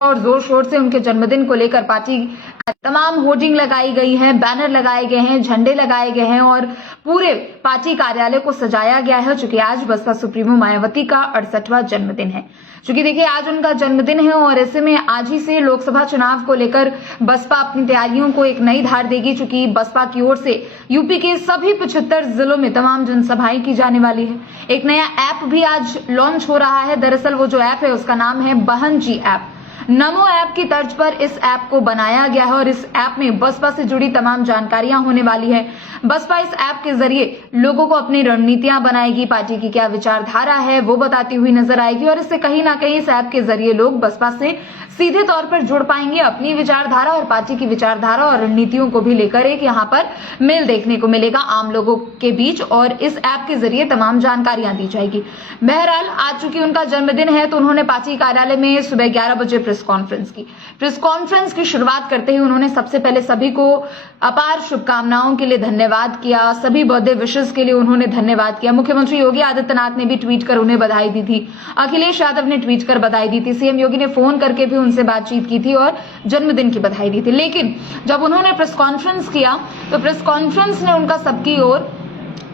और जोर शोर से उनके जन्मदिन को लेकर पार्टी तमाम होर्डिंग लगाई गई है, बैनर लगाए गए हैं, झंडे लगाए गए हैं और पूरे पार्टी कार्यालय को सजाया गया है। चूंकि आज बसपा सुप्रीमो मायावती का 68वां जन्मदिन है। चूंकि देखिए आज उनका जन्मदिन है और ऐसे में आज ही से लोकसभा चुनाव को लेकर बसपा अपनी तैयारियों को एक नई धार देगी। चूंकि बसपा की ओर से यूपी के सभी 75 जिलों में तमाम जनसभाएं की जाने वाली है। एक नया ऐप भी आज लॉन्च हो रहा है। दरअसल वो जो ऐप है उसका नाम है बहन जी ऐप। नमो ऐप की तर्ज पर इस ऐप को बनाया गया है और इस ऐप में बसपा से जुड़ी तमाम जानकारियां होने वाली है। बसपा इस ऐप के जरिए लोगों को अपनी रणनीतियां बनाएगी, पार्टी की क्या विचारधारा है वो बताती हुई नजर आएगी और इससे कहीं ना कहीं इस ऐप के जरिए लोग बसपा से सीधे तौर पर जुड़ पाएंगे। अपनी विचारधारा और पार्टी की विचारधारा और रणनीतियों को भी लेकर एक यहाँ पर मेल देखने को मिलेगा आम लोगों के बीच और इस ऐप के जरिए तमाम जानकारियां दी जाएगी। बहरहाल आज चूंकि उनका जन्मदिन है तो उन्होंने पार्टी कार्यालय में सुबह 11 बजे प्रेस कॉन्फ्रेंस की शुरुआत करते ही उन्होंने सबसे पहले सभी को अपार शुभकामनाओं के लिए धन्यवाद किया। सभी बर्थडे विशेस के लिए उन्होंने धन्यवाद किया। मुख्यमंत्री योगी आदित्यनाथ ने भी ट्वीट कर उन्हें बधाई दी थी। अखिलेश यादव ने ट्वीट कर बधाई दी थी। सीएम योगी ने फोन करके भी उनसे बातचीत की थी और जन्मदिन की बधाई दी थी। लेकिन जब उन्होंने प्रेस कॉन्फ्रेंस किया तो प्रेस कॉन्फ्रेंस ने उनका सबकी ओर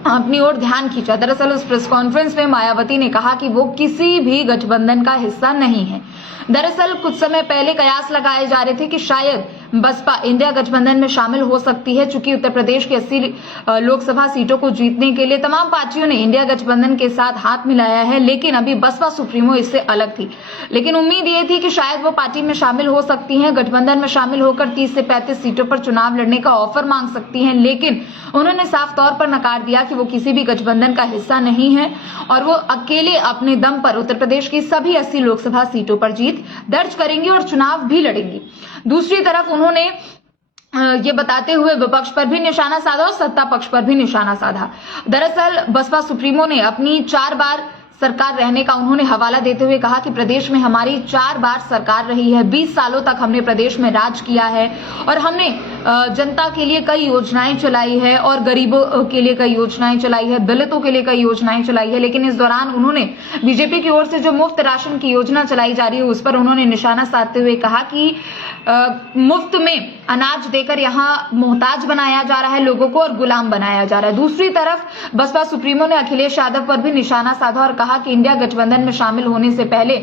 अपनी ओर ध्यान खींचा। दरअसल उस प्रेस कॉन्फ्रेंस में मायावती ने कहा कि वो किसी भी गठबंधन का हिस्सा नहीं है। दरअसल कुछ समय पहले कयास लगाए जा रहे थे कि शायद बसपा इंडिया गठबंधन में शामिल हो सकती है। चूंकि उत्तर प्रदेश की 80 लोकसभा सीटों को जीतने के लिए तमाम पार्टियों ने इंडिया गठबंधन के साथ हाथ मिलाया है, लेकिन अभी बसपा सुप्रीमो इससे अलग थी। लेकिन उम्मीद ये थी कि शायद वो पार्टी में शामिल हो सकती हैं, गठबंधन में शामिल होकर 30 से 35 सीटों पर चुनाव लड़ने का ऑफर मांग सकती हैं। लेकिन उन्होंने साफ तौर पर नकार दिया कि वो किसी भी गठबंधन का हिस्सा नहीं है और वो अकेले अपने दम पर उत्तर प्रदेश की सभी 80 लोकसभा सीटों पर जीत दर्ज करेंगी और चुनाव भी लड़ेंगी। दूसरी तरफ उन्होंने ये बताते हुए विपक्ष पर भी निशाना साधा और सत्ता पक्ष पर भी निशाना साधा। दरअसल बसपा सुप्रीमो ने अपनी 4 बार सरकार रहने का उन्होंने हवाला देते हुए कहा कि प्रदेश में हमारी 4 बार सरकार रही है। 20 सालों तक हमने प्रदेश में राज किया है और हमने जनता के लिए कई योजनाएं चलाई है और गरीबों के लिए कई योजनाएं चलाई है, दलितों के लिए कई योजनाएं चलाई है। लेकिन इस दौरान उन्होंने बीजेपी की ओर से जो मुफ्त राशन की योजना चलाई जा रही है उस पर उन्होंने निशाना साधते हुए कहा कि मुफ्त में अनाज देकर यहाँ मोहताज बनाया जा रहा है लोगों को और गुलाम बनाया जा रहा है। दूसरी तरफ बसपा सुप्रीमो ने अखिलेश यादव पर भी निशाना साधा और कहा कि इंडिया गठबंधन में शामिल होने से पहले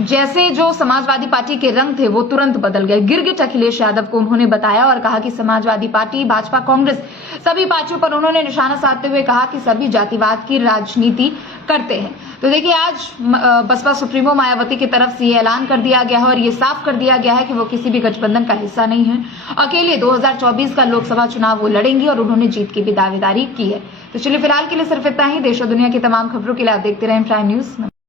जैसे जो समाजवादी पार्टी के रंग थे वो तुरंत बदल गए। गिरगिट अखिलेश यादव को उन्होंने बताया और कहा कि समाजवादी पार्टी, भाजपा, कांग्रेस सभी पार्टियों पर उन्होंने निशाना साधते हुए कहा कि सभी जातिवाद की राजनीति करते हैं। तो देखिए आज बसपा सुप्रीमो मायावती की तरफ से ये ऐलान कर दिया गया है और ये साफ कर दिया गया है कि वो किसी भी गठबंधन का हिस्सा नहीं है। अकेले 2024 का लोकसभा चुनाव वो लड़ेंगी और उन्होंने जीत की भी दावेदारी की है। तो चलिए फिलहाल के लिए सिर्फ इतना ही। देश और दुनिया की तमाम खबरों के लिए आप देखते रहें प्राइम न्यूज।